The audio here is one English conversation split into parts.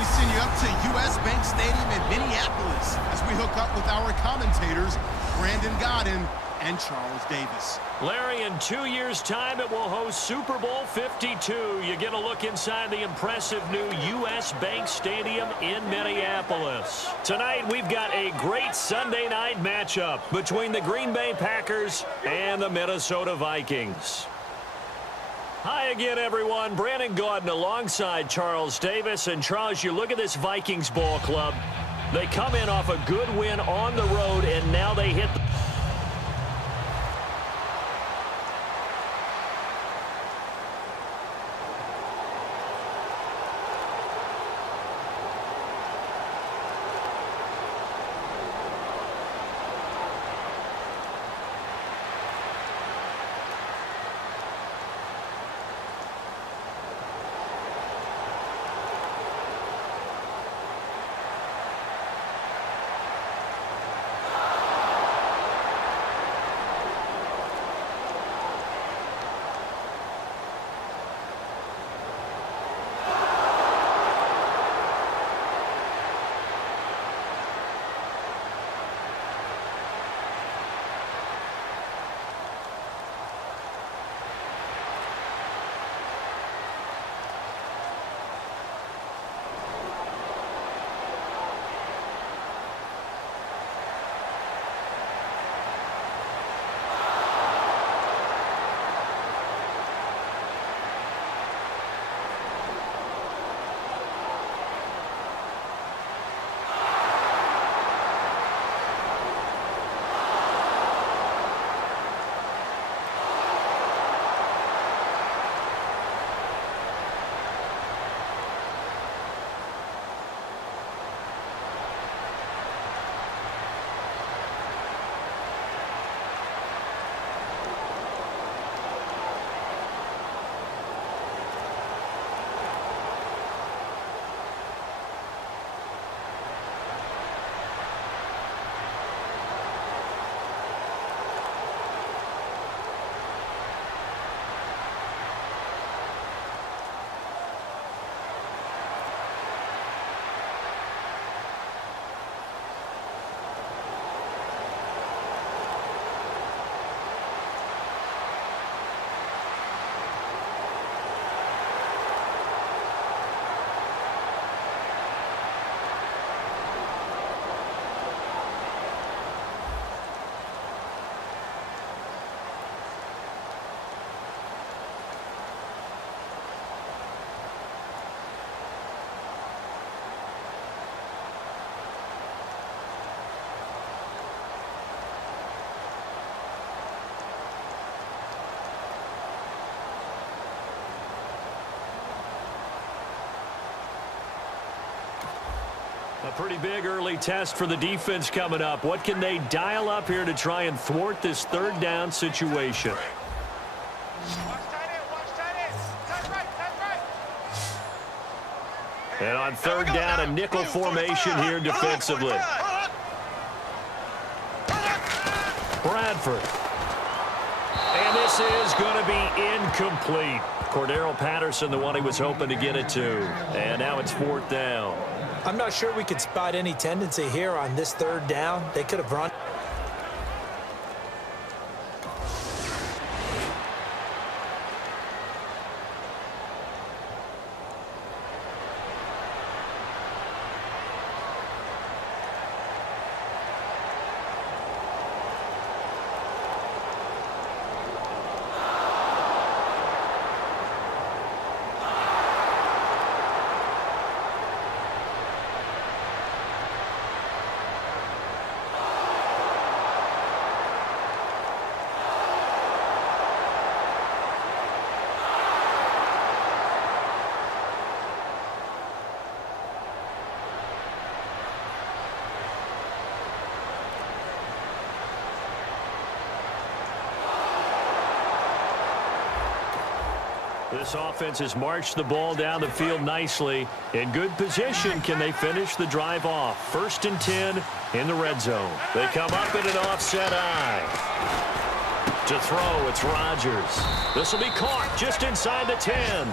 We send you up to U.S. Bank Stadium in Minneapolis as we hook up with our commentators, Brandon Godden and Charles Davis. Larry, in 2 years' time, it will host Super Bowl 52. You get a look inside the impressive new U.S. Bank Stadium in Minneapolis. Tonight, we've got a great Sunday night matchup between the Green Bay Packers and the Minnesota Vikings. Hi again, everyone. Brandon Gaudin alongside Charles Davis. And, Charles, you look at this Vikings ball club. They come in off a good win on the road, and now they hit the a pretty big early test for the defense coming up. What can they dial up here to try and thwart this third down situation? And on third down, a nickel formation here defensively. Bradford. And this is going to be incomplete. Cordero Patterson, the one he was hoping to get it to. And now it's fourth down. I'm not sure we could spot any tendency here on this third down. They could have run. This offense has marched the ball down the field nicely. In good position, can they finish the drive off? 1st and 10 in the red zone. They come up in an offset eye. To throw, it's Rodgers. This will be caught just inside the 10.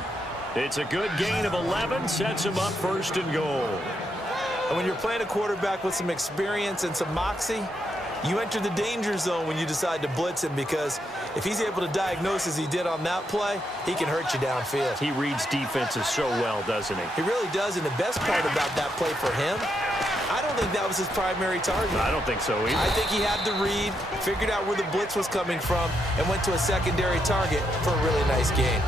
It's a good gain of 11, sets him up 1st and goal. And when you're playing a quarterback with some experience and some moxie, you enter the danger zone when you decide to blitz him, because if he's able to diagnose as he did on that play, he can hurt you downfield. He reads defenses so well, doesn't he? He really does, and the best part about that play for him, I don't think that was his primary target. I don't think so either. I think he had the read, figured out where the blitz was coming from, and went to a secondary target for a really nice gain.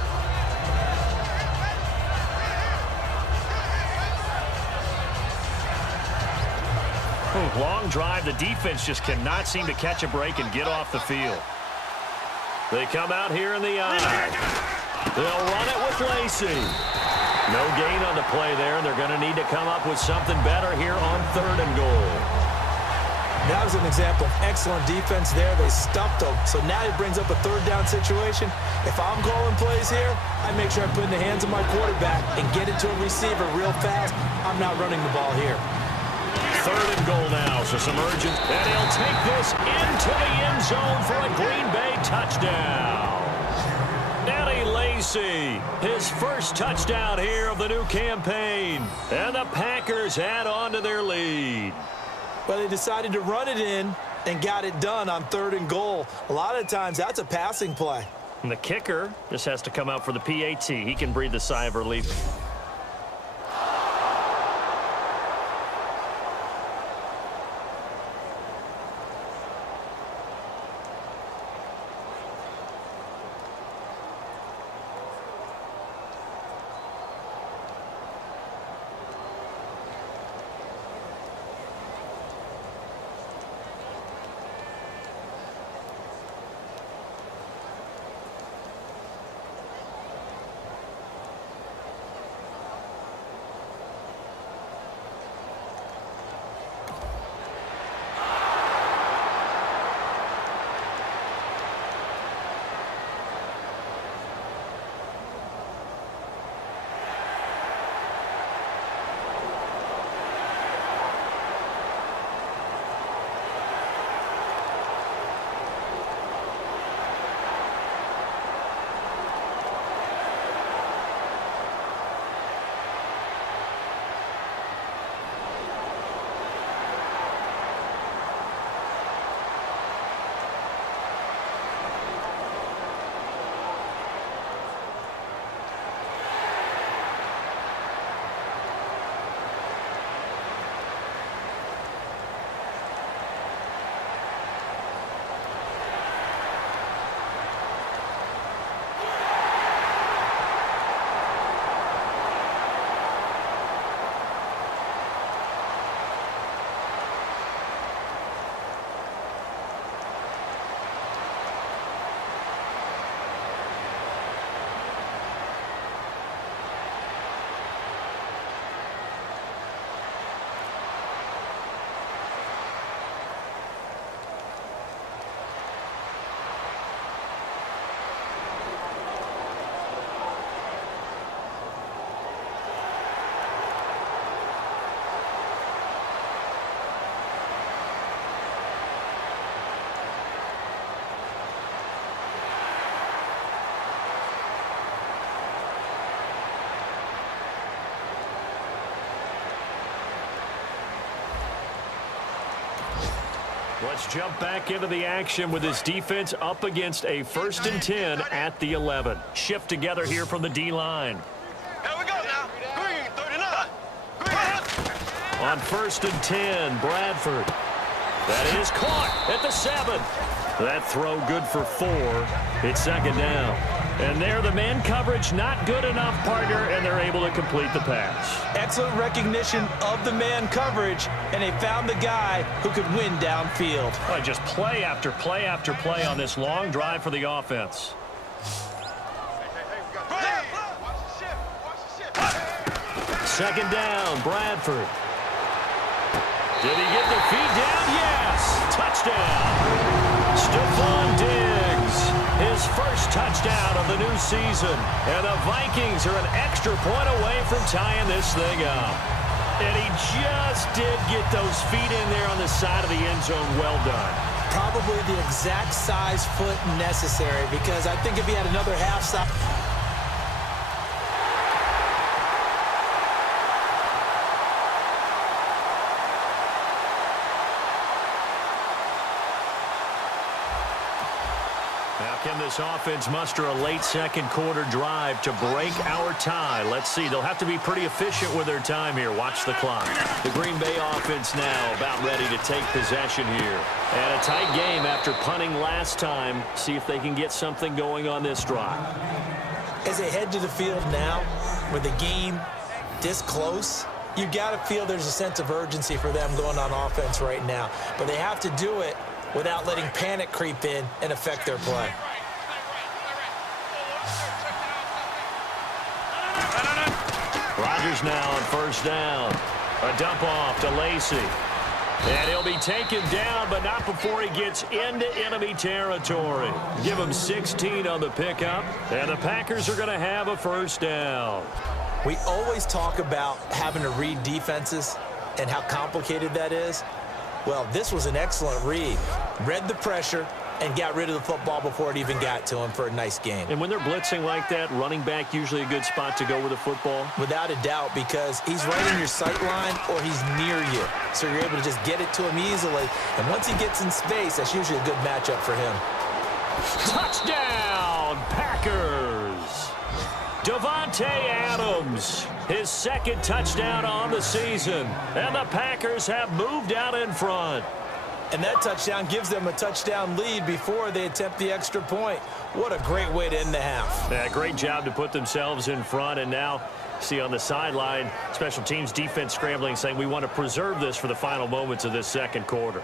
Long drive. The defense just cannot seem to catch a break and get off the field. They come out here in the eye. They'll run it with Lacey. No gain on the play there, and they're going to need to come up with something better here on 3rd and goal. That was an example of excellent defense there. They stuffed them. So now it brings up a 3rd down situation. If I'm calling plays here, I make sure I put in the hands of my quarterback and get it to a receiver real fast. I'm not running the ball here. 3rd and goal now, so some urgent. And he'll take this into the end zone for a Green Bay touchdown. Eddie Lacy, his first touchdown here of the new campaign. And the Packers add on to their lead. Well, they decided to run it in and got it done on 3rd and goal. A lot of times, that's a passing play. And the kicker just has to come out for the PAT. He can breathe a sigh of relief. Let's jump back into the action with this defense up against a 1st and 10 at the 11. Shift together here from the D-line. Here we go now. Green, 39. Green. On 1st and 10, Bradford. That is caught at the 7. That throw good for 4. It's 2nd down. And there, the man coverage not good enough, partner, and they're able to complete the pass. Excellent recognition of the man coverage, and they found the guy who could win downfield. Well, just play after play after play on this long drive for the offense. Second down, Bradford. Did he get the feed down? Yes! Touchdown! Stephon Diggs. His first touchdown of the new season. And the Vikings are an extra point away from tying this thing up. And he just did get those feet in there on the side of the end zone. Well done. Probably the exact size foot necessary, because I think if he had another half size. Can this offense muster a late second quarter drive to break our tie? Let's see. They'll have to be pretty efficient with their time here. Watch the clock. The Green Bay offense now about ready to take possession here. And a tight game after punting last time. See if they can get something going on this drive. As they head to the field now, with the game this close, you got to feel there's a sense of urgency for them going on offense right now. But they have to do it without letting panic creep in and affect their play. Rodgers now on first down. A dump off to Lacey. And he'll be taken down, but not before he gets into enemy territory. Give him 16 on the pickup, and the Packers are going to have a first down. We always talk about having to read defenses and how complicated that is. Well, this was an excellent read. Read the pressure and got rid of the football before it even got to him for a nice game. And when they're blitzing like that, running back usually a good spot to go with the football? Without a doubt, because he's right in your sight line or he's near you. So you're able to just get it to him easily. And once he gets in space, that's usually a good matchup for him. Touchdown, Packers! Davante Adams, his second touchdown on the season. And the Packers have moved out in front. And that touchdown gives them a touchdown lead before they attempt the extra point. What a great way to end the half. Yeah, great job to put themselves in front. And now, see on the sideline, special teams defense scrambling, saying we want to preserve this for the final moments of this second quarter.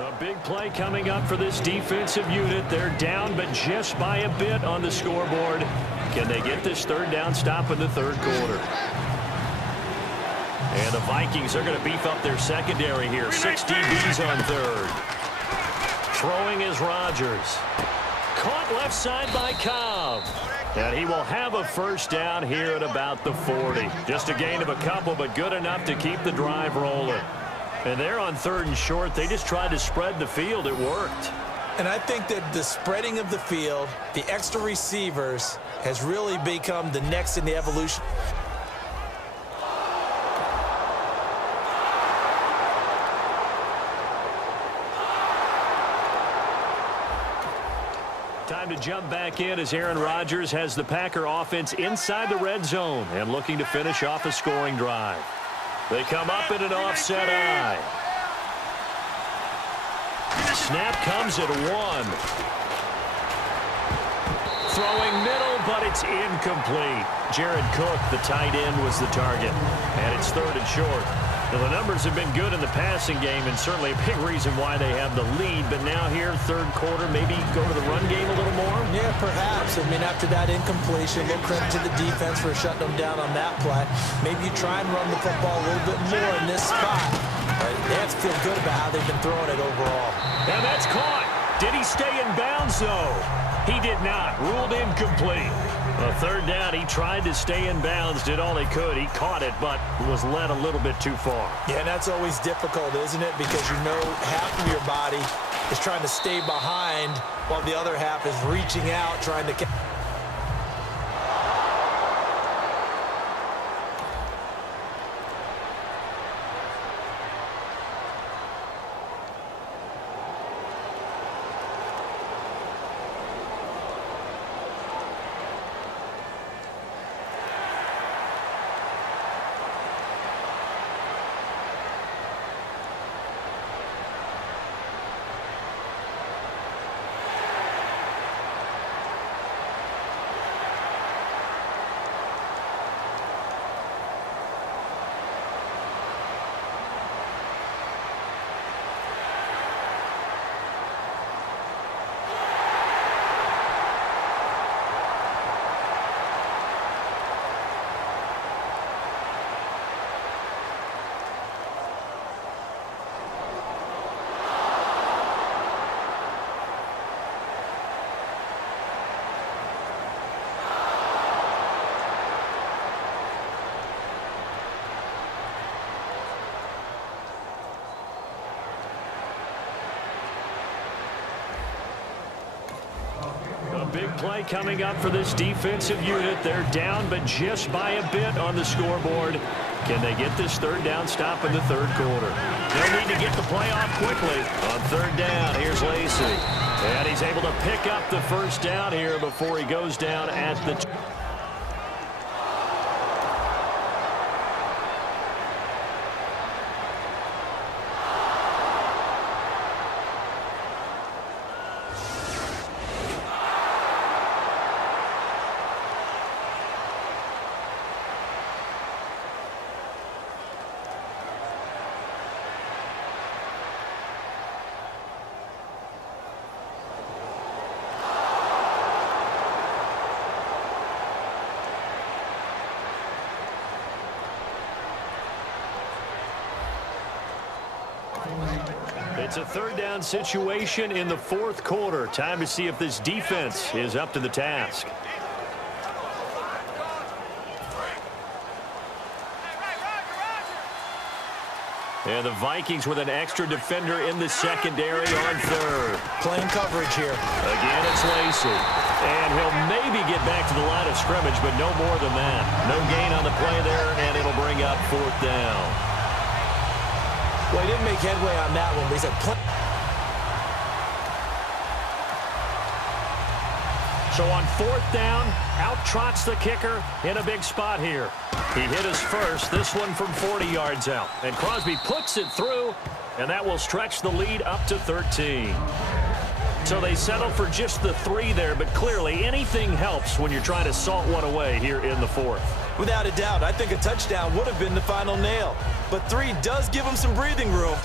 A big play coming up for this defensive unit. They're down, but just by a bit on the scoreboard. Can they get this third down stop in the third quarter? And the Vikings are going to beef up their secondary here. 6 DBs on third. Throwing is Rodgers. Caught left side by Cobb. And he will have a first down here at about the 40. Just a gain of a couple, but good enough to keep the drive rolling. And they're on third and short. They just tried to spread the field. It worked. And I think that the spreading of the field, the extra receivers, has really become the next in the evolution. Time to jump back in as Aaron Rodgers has the Packer offense inside the red zone and looking to finish off a scoring drive. They come up in an offset eye. Snap comes at 1. Throwing middle, but it's incomplete. Jared Cook, the tight end, was the target. And it's third and short. Now, the numbers have been good in the passing game, and certainly a big reason why they have the lead. But now here, third quarter, maybe go to the run game a little more? Yeah, perhaps. I mean, after that incompletion, a little credit to the defense for shutting them down on that play. Maybe you try and run the football a little bit more in this spot. But they have to feel good about how they've been throwing it overall. And that's caught. Did he stay in bounds, though? He did not. Ruled incomplete. A third down, he tried to stay in bounds, did all he could. He caught it, but was led a little bit too far. Yeah, and that's always difficult, isn't it? Because you know half of your body is trying to stay behind while the other half is reaching out, trying to catch. big play coming up for this defensive unit. They're down, but just by a bit on the scoreboard. Can they get this third down stop in the third quarter? They'll need to get the play off quickly. On third down, here's Lacey. And he's able to pick up the first down here before he goes down at the... It's a third down situation in the fourth quarter. Time to see if this defense is up to the task. And the Vikings with an extra defender in the secondary on third. Playing coverage here. Again, it's Lacey. And he'll maybe get back to the line of scrimmage, but no more than that. No gain on the play there, and it'll bring up fourth down. Well, he didn't make headway on that one, but he said play. So on fourth down, out trots the kicker in a big spot here. He hit his first, this one from 40 yards out. And Crosby puts it through, and that will stretch the lead up to 13. So they settle for just the 3 there, but clearly anything helps when you're trying to salt one away here in the fourth. Without a doubt, I think a touchdown would have been the final nail. But 3 does give him some breathing room.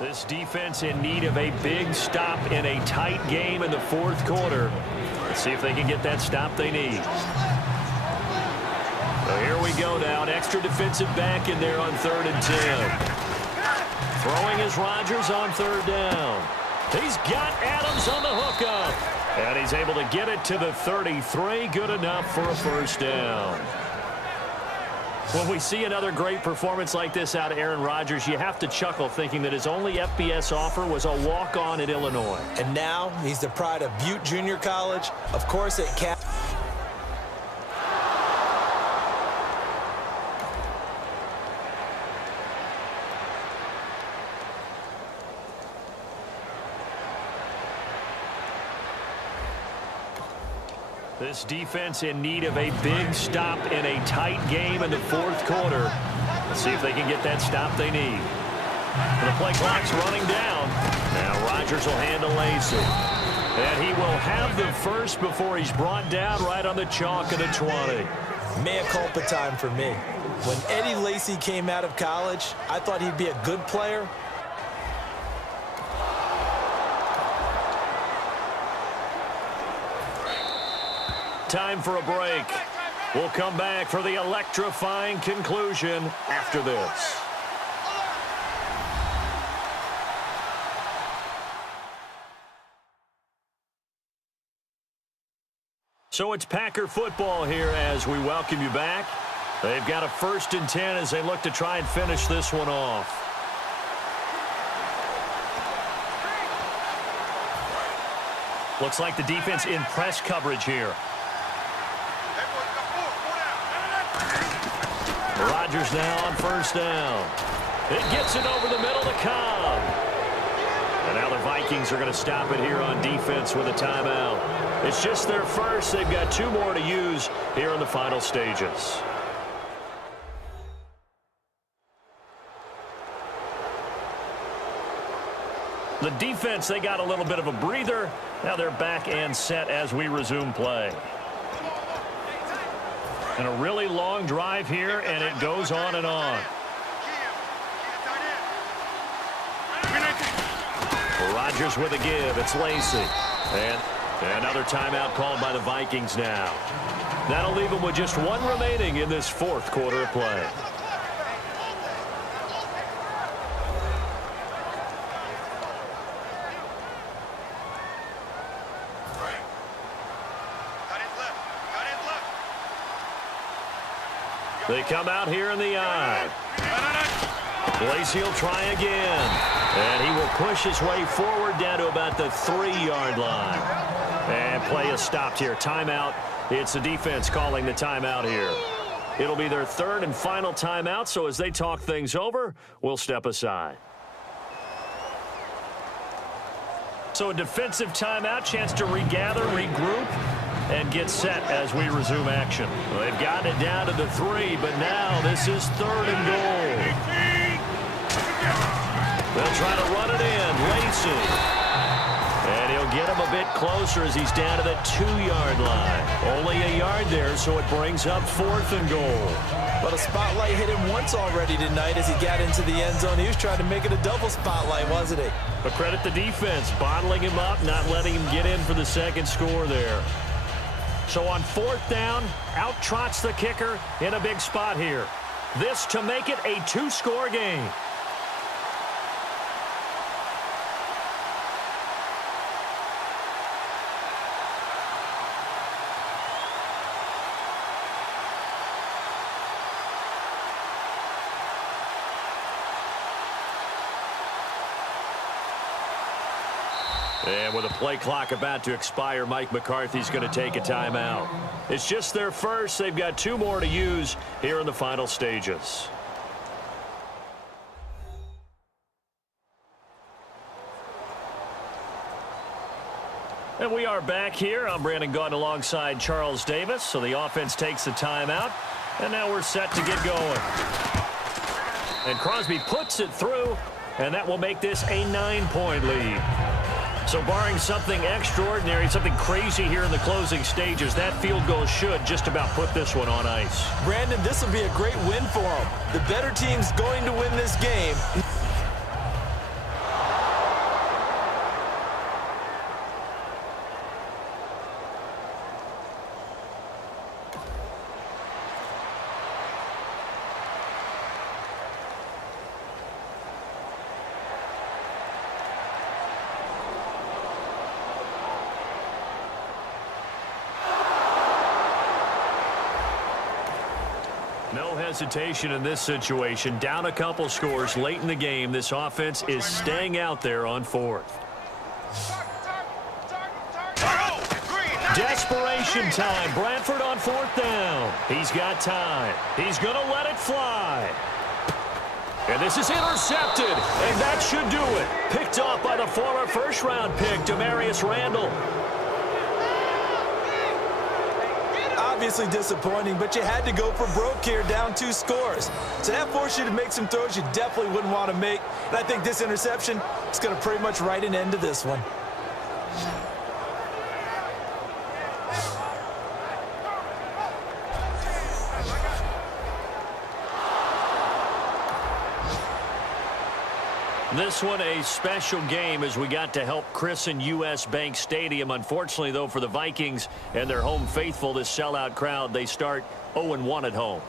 This defense in need of a big stop in a tight game in the fourth quarter. Let's see if they can get that stop they need. So here we go now. An extra defensive back in there on 3rd and 10. Throwing is Rodgers on 3rd down. He's got Adams on the hookup. And he's able to get it to the 33. Good enough for a first down. When we see another great performance like this out of Aaron Rodgers, you have to chuckle thinking that his only FBS offer was a walk-on at Illinois. And now he's the pride of Butte Junior College. Of course, at Cal. This defense in need of a big stop in a tight game in the fourth quarter. Let's see if they can get that stop they need. The play clock's running down. Now Rodgers will hand to Lacey. And he will have the first before he's brought down right on the chalk of the 20. Mea culpa time for me. When Eddie Lacy came out of college, I thought he'd be a good player. Time for a break. We'll come back for the electrifying conclusion after this. So it's Packer football here as we welcome you back. They've got a 1st and 10 as they look to try and finish this one off. Looks like the defense in press coverage here. Rodgers now on 1st down. It gets it over the middle to Cobb. And now the Vikings are going to stop it here on defense with a timeout. It's just their first. They've got 2 more to use here in the final stages. The defense, they got a little bit of a breather. Now they're back and set as we resume play. And a really long drive here, and it goes on and on. Rodgers with a give. It's Lacey. And another timeout called by the Vikings now. That'll leave them with just 1 remaining in this 4th quarter of play. They come out here in the eye. Lacey will try again. And he will push his way forward down to about the 3-yard line. And play is stopped here. Timeout. It's the defense calling the timeout here. It'll be their 3rd and final timeout, so as they talk things over, we'll step aside. So a defensive timeout, chance to regather, regroup, and get set as we resume action. Well, they've gotten it down to the 3, but now this is 3rd and goal. They'll try to run it in. Lacey. And he'll get him a bit closer as he's down to the 2-yard line. Only a yard there, so it brings up 4th and goal. But a spotlight hit him once already tonight as he got into the end zone. He was trying to make it a double spotlight, wasn't he? But credit the defense, bottling him up, not letting him get in for the 2nd score there. So on 4th down, out trots the kicker in a big spot here. This to make it a 2-score game. And with a play clock about to expire, Mike McCarthy's going to take a timeout. It's just their first. They've got 2 more to use here in the final stages. And we are back here. I'm Brandon Gaudin alongside Charles Davis. So the offense takes a timeout. And now we're set to get going. And Crosby puts it through. And that will make this a 9-point lead. So barring something extraordinary, something crazy here in the closing stages, that field goal should just about put this one on ice. Brandon, this will be a great win for them. The better team's going to win this game. No hesitation in this situation. Down a couple scores late in the game. This offense is staying out there on 4th. Desperation time. Bradford on 4th down. He's got time. He's going to let it fly. And this is intercepted. And that should do it. Picked off by the former first-round pick, Demarius Randall. Obviously disappointing, but you had to go for broke here, down 2 scores. So that forced you to make some throws you definitely wouldn't want to make. And I think this interception is going to pretty much write an end to this one. This one a special game as we got to help christen U.S. Bank Stadium. Unfortunately, though, for the Vikings and their home faithful, this sellout crowd, they start 0-1 at home.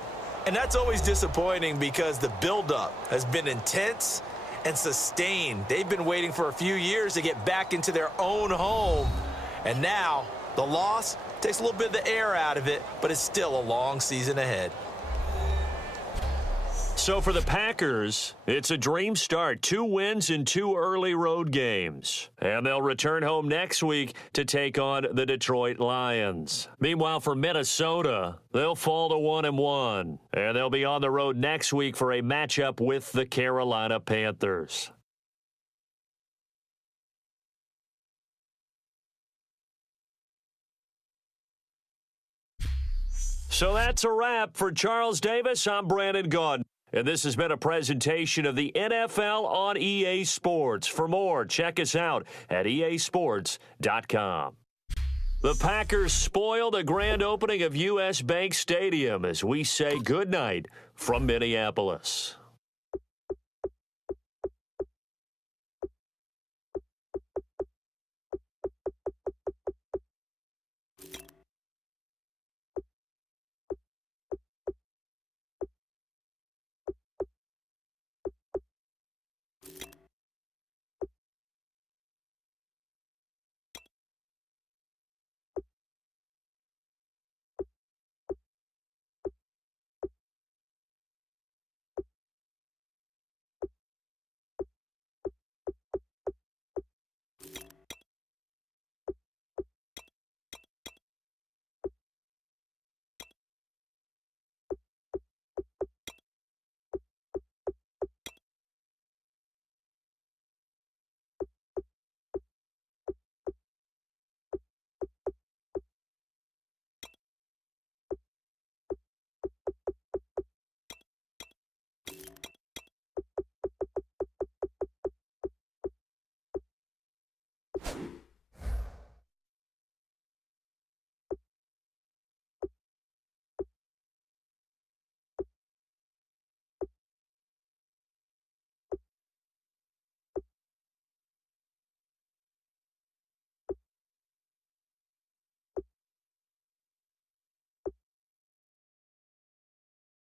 And that's always disappointing because the buildup has been intense and sustained. They've been waiting for a few years to get back into their own home. And now the loss takes a little bit of the air out of it, but it's still a long season ahead. So for the Packers, it's a dream start. 2 wins in 2 early road games. And they'll return home next week to take on the Detroit Lions. Meanwhile, for Minnesota, they'll fall to 1-1. And they'll be on the road next week for a matchup with the Carolina Panthers. So that's a wrap. For Charles Davis, I'm Brandon Gaudin. And this has been a presentation of the NFL on EA Sports. For more, check us out at easports.com. The Packers spoil the grand opening of U.S. Bank Stadium as we say goodnight from Minneapolis.